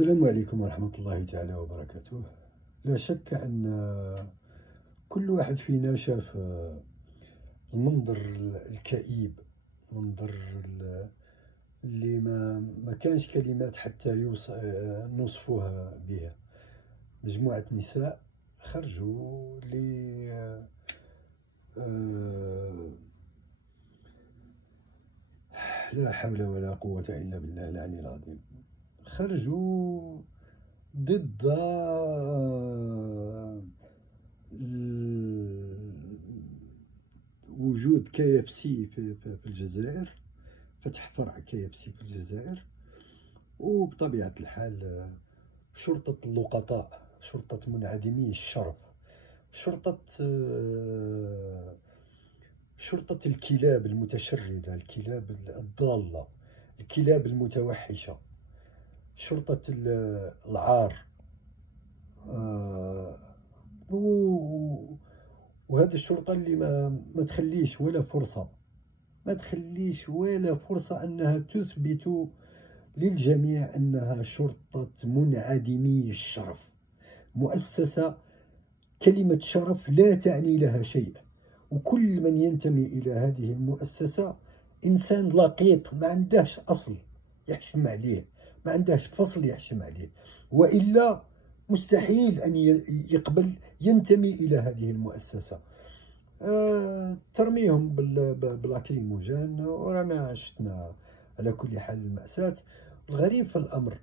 السلام عليكم ورحمة الله تعالى وبركاته. لا شك أن كل واحد فينا شاف المنظر الكئيب، منظر اللي ما كانش كلمات حتى نوصفوها بها. مجموعة نساء خرجوا لا حول ولا قوة إلا بالله العلي العظيم. خرجوا ضد وجود KFC في الجزائر، فتح فرع KFC في الجزائر. وبطبيعة الحال شرطة اللقطاء، شرطة منعدمي الشرف، شرطة الكلاب المتشردة، الكلاب الضالة، الكلاب المتوحشة، شرطة العار. وهذه الشرطة اللي ما تخليش ولا فرصة، ما تخليش ولا فرصة أنها تثبت للجميع أنها شرطة منعدمي الشرف، مؤسسة كلمة شرف لا تعني لها شيء. وكل من ينتمي إلى هذه المؤسسة إنسان لقيط، ما عندهش أصل يحشم عليه، ما عندهش فصل يحشم عليه، وإلا مستحيل أن يقبل ينتمي إلى هذه المؤسسة. ترميهم باللاكريموجين، ورانا شفنا على كل حال المأساة. الغريب في الأمر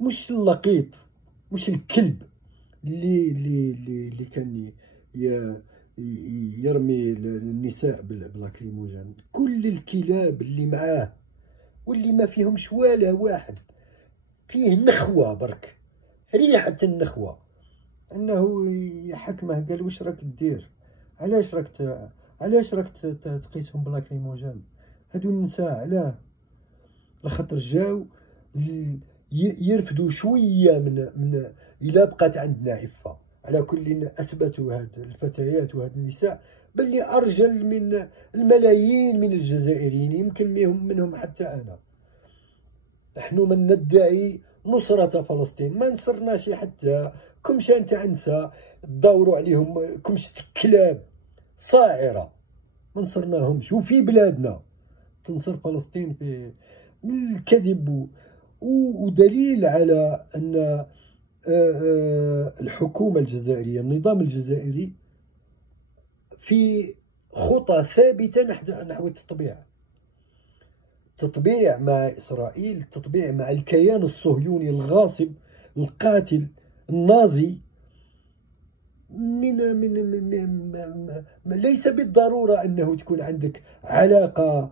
مش اللقيط، مش الكلب اللي كان يرمي النساء باللاكريموجين، كل الكلاب اللي معاه واللي ما فيهمش ولا واحد فيه نخوة، برك ريحة النخوة، انه يحكمه قال واش راك دير، علاش راك تقيسهم باللاكريموجين هادو النساء؟ علاه؟ لخاطر جاو يرفدوا شويه من الا بقات عندنا عفه. على كل اثبتوا هاد الفتيات وهاد النساء باللي ارجل من الملايين من الجزائريين، يمكن منهم حتى انا. نحن من ندعي نصرة فلسطين، ما نصرناش حتى كمش انت انسى تدوروا عليهم كمش كلاب صاعرة، ما نصرناهمش. وفي بلادنا تنصر فلسطين في الكذب. ودليل على أن الحكومة الجزائرية، النظام الجزائري في خطى ثابتة نحو التطبيع مع إسرائيل، التطبيع مع الكيان الصهيوني الغاصب القاتل النازي. ليس بالضرورة أنه تكون عندك علاقة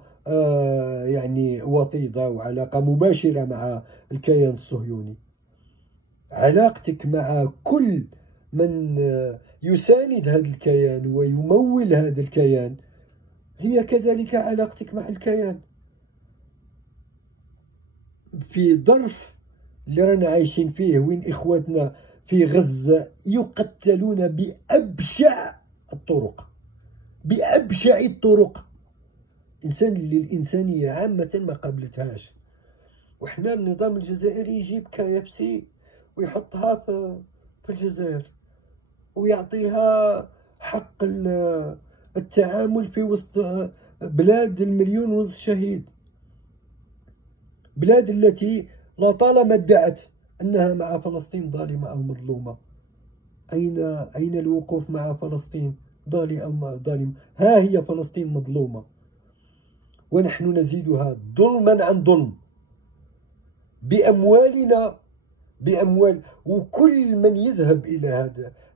يعني وطيدة وعلاقة مباشرة مع الكيان الصهيوني. علاقتك مع كل من يساند هذا الكيان ويمول هذا الكيان هي كذلك علاقتك مع الكيان. في ظرف اللي رانا عايشين فيه، وين إخواتنا في غزة يقتلون بأبشع الطرق، بأبشع الطرق، إنسان اللي الإنسانية عامة ما قابلتهاش. وإحنا النظام الجزائري يجيب KFC ويحطها في الجزائر، ويعطيها حق التعامل في وسط بلاد 1,500,000 شهيد، بلاد التي لطالما ادعت أنها مع فلسطين ظالمة أو مظلومة. أين الوقوف مع فلسطين ظالمة أو ظالمة؟ ها هي فلسطين مظلومة، ونحن نزيدها ظلما عن ظلم بأموالنا، بأموال. وكل من يذهب إلى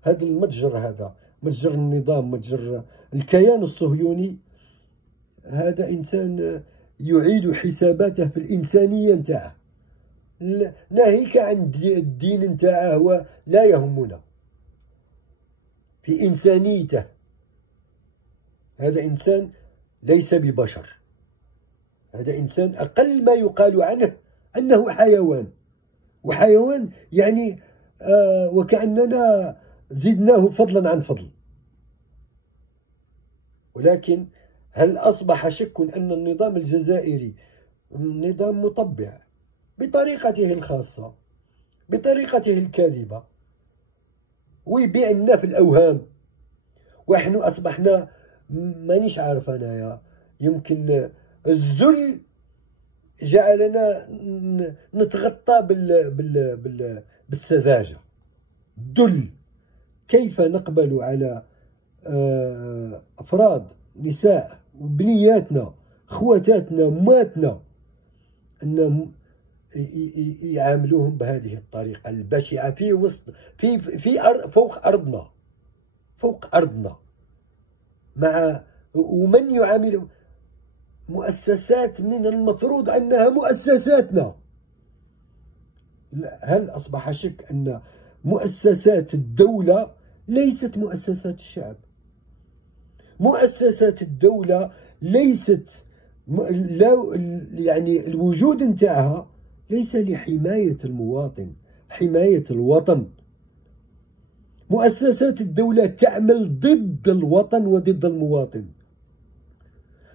هذا المتجر، هذا متجر النظام، متجر الكيان الصهيوني، هذا إنسان يعيد حساباته في الإنسانية نتاعه، ناهيك عن الدين نتاعه، هو لا يهمنا، في إنسانيته. هذا إنسان ليس ببشر، هذا إنسان أقل ما يقال عنه أنه حيوان. وحيوان يعني وكأننا زدناه فضلا عن فضل. ولكن هل أصبح شك أن النظام الجزائري نظام مطبع بطريقته الخاصة، بطريقته الكاذبة ويبيع لنا في الأوهام. ونحن أصبحنا مانيش عارف أنايا، يمكن الذل جعلنا نتغطى بالسذاجة. الذل، كيف نقبل على أفراد نساء وبنياتنا خواتاتنا ماتنا أنهم يعاملوهم بهذه الطريقة البشعة في وسط فوق أرضنا مع ومن يعامل مؤسسات من المفروض أنها مؤسساتنا. هل أصبح شك أن مؤسسات الدولة ليست مؤسسات الشعب؟ مؤسسات الدولة ليست يعني الوجود نتاعها ليس لحماية المواطن، حماية الوطن. مؤسسات الدولة تعمل ضد الوطن وضد المواطن.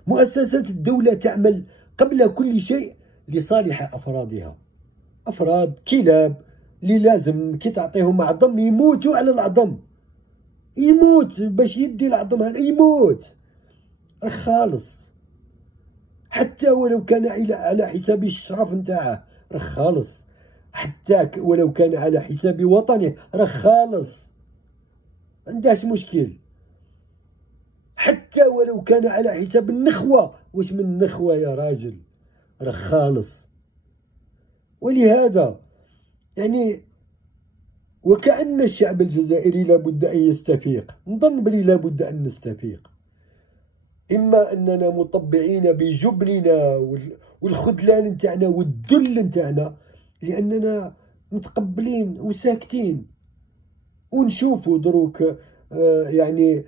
مؤسسات الدولة تعمل قبل كل شيء لصالح أفرادها. أفراد كلاب اللي لازم كي تعطيهم عظم يموتوا على العظم، يموت باش يدي العظم هذا، يموت خالص، حتى ولو كان على حساب الشرف نتاعه راه خالص، حتى ولو كان على حساب وطنه راه خالص، عندهاش مشكل. حتى ولو كان على حساب النخوة، واش من نخوة يا راجل، راه خالص. ولهذا يعني وكأن الشعب الجزائري لابد أن يستفيق. نظن بلي لابد أن نستفيق، إما أننا مطبعين بجبننا والخذلان نتاعنا والذل نتاعنا لأننا متقبلين وساكتين ونشوفوا دروك يعني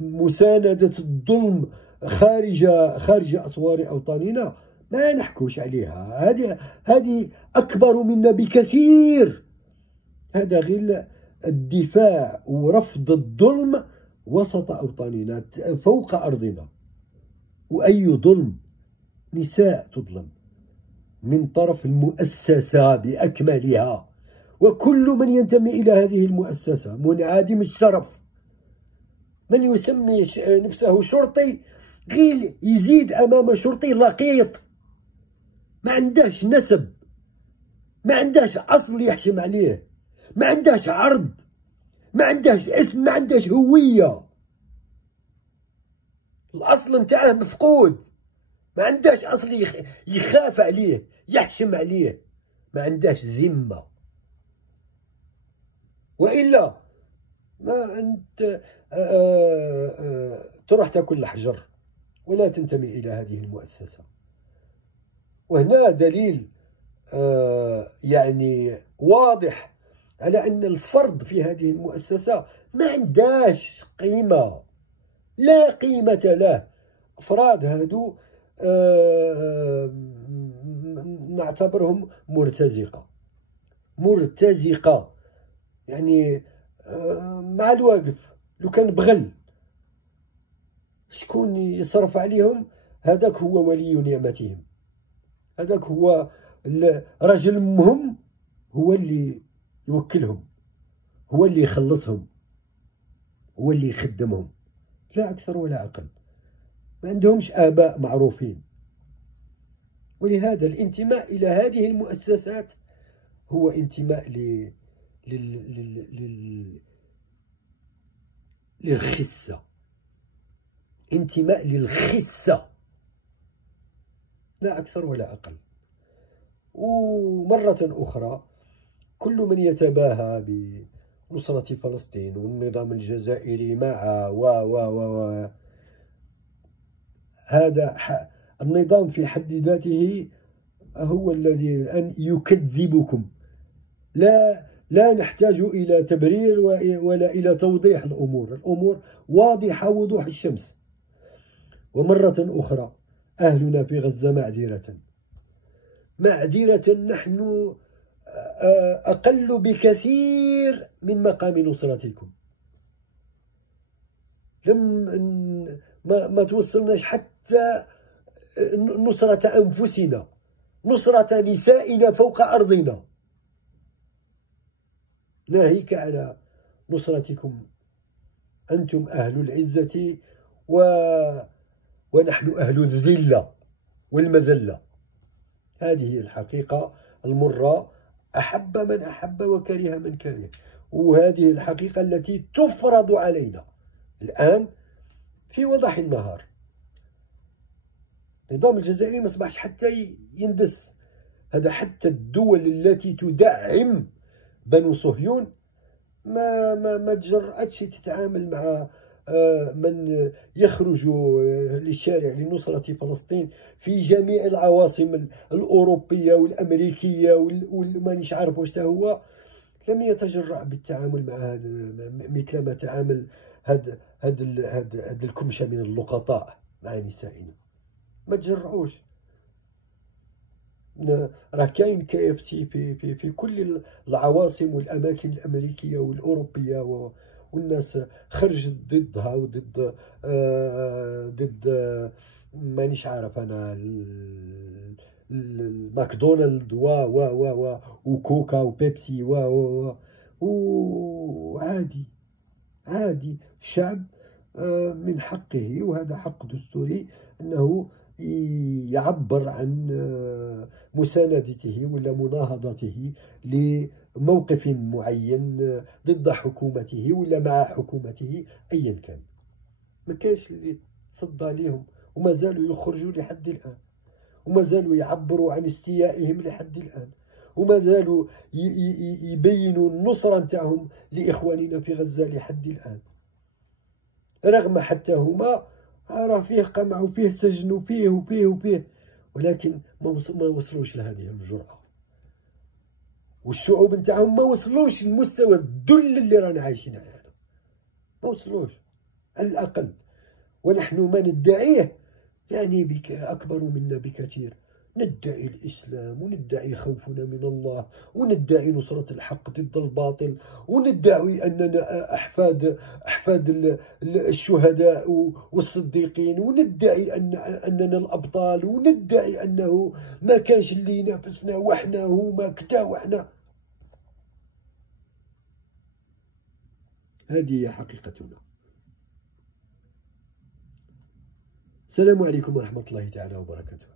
مساندة الظلم خارج أسوار أوطاننا ما نحكوش عليها. هذه أكبر منا بكثير. هذا غير الدفاع ورفض الظلم وسط أوطاننا فوق أرضنا. وأي ظلم؟ نساء تظلم من طرف المؤسسة بأكملها، وكل من ينتمي إلى هذه المؤسسة منعدم الشرف. من يسمي نفسه شرطي غير يزيد أمام شرطي لقيط، ما عندهش نسب، ما عندهش أصل يحشم عليه، ما عندهش عرض، ما عندهش اسم، ما عندهش هوية، الأصل نتاعه مفقود، ما عندهش أصل يخاف عليه يحشم عليه، ما عندهش ذمة. وإلا ما أنت تروح تاكل الحجر ولا تنتمي إلى هذه المؤسسة. وهنا دليل يعني واضح على أن الفرد في هذه المؤسسة ما عندهاش قيمة، لا قيمة له. أفراد هادو نعتبرهم مرتزقة يعني مع الواقف. لو كان بغل شكون يصرف عليهم؟ هذاك هو ولي نعمتهم، هذاك هو رجل أمهم، هو اللي يوكلهم، هو اللي يخلصهم، هو اللي يخدمهم، لا أكثر ولا أقل. ما عندهمش آباء معروفين. ولهذا الانتماء إلى هذه المؤسسات هو انتماء للخسة، انتماء للخسة لا أكثر ولا أقل. ومرة أخرى كل من يتباهى بنصرة فلسطين والنظام الجزائري معه و هذا النظام في حد ذاته هو الذي الآن يكذبكم. لا نحتاج إلى تبرير ولا إلى توضيح الأمور واضحة وضوح الشمس. ومرة أخرى أهلنا في غزة معذرة، نحن أقل بكثير من مقام نصرتكم. ما توصلناش حتى نصرة أنفسنا، نصرة نسائنا فوق أرضنا. ناهيك على نصرتكم، أنتم أهل العزة ونحن أهل الذلة والمذلة. هذه الحقيقة المرة، أحب من أحب وكره من كره، وهذه الحقيقة التي تفرض علينا الآن في وضح النهار. النظام الجزائري ما أصبحش حتى يندس. هذا حتى الدول التي تدعم بنو صهيون ما تجرأتش تتعامل مع من يخرج للشارع لنصرة فلسطين في جميع العواصم الأوروبية والأمريكية والمانيش عارف واش هو. لم يتجرأ بالتعامل مع هذا مثل ما تعامل هاد الكمشة من اللقطاء مع نسائنا. ما تجرؤوش. راه كاين KFC في كل العواصم والاماكن الامريكيه والاوروبيه، والناس خرجت ضدها وضد ضد مانيش عارف انا الماكدونالد وكوكا وبيبسي وعادي. عادي. الشعب من حقه، وهذا حق دستوري، أنه يعبر عن مساندته ولا مناهضته لموقف معين ضد حكومته ولا مع حكومته أيا كان. ما كانش اللي تصدى ليهم، وما زالوا يخرجوا لحد الآن، وما زالوا يعبروا عن استيائهم لحد الآن، وما زالوا يبينوا النصرة نتاعهم لإخواننا في غزة لحد الآن، رغم حتى هما راه فيه قمع وفيه سجن وفيه ولكن ما وصلوش لهذه الجرأة. والشعوب نتاعهم ما وصلوش لمستوى الذل اللي رانا عايشين عليه، ما وصلوش على الأقل. ونحن ما ندعيه يعني أكبر منا بكثير. ندعي الإسلام، وندعي خوفنا من الله، وندعي نصرة الحق ضد الباطل، وندعي أننا أحفاد الشهداء والصديقين، وندعي أننا الأبطال، وندعي أنه ما كانش اللي ينافسنا وإحنا هما كدا وإحنا. هذه هي حقيقتنا. السلام عليكم ورحمة الله تعالى وبركاته.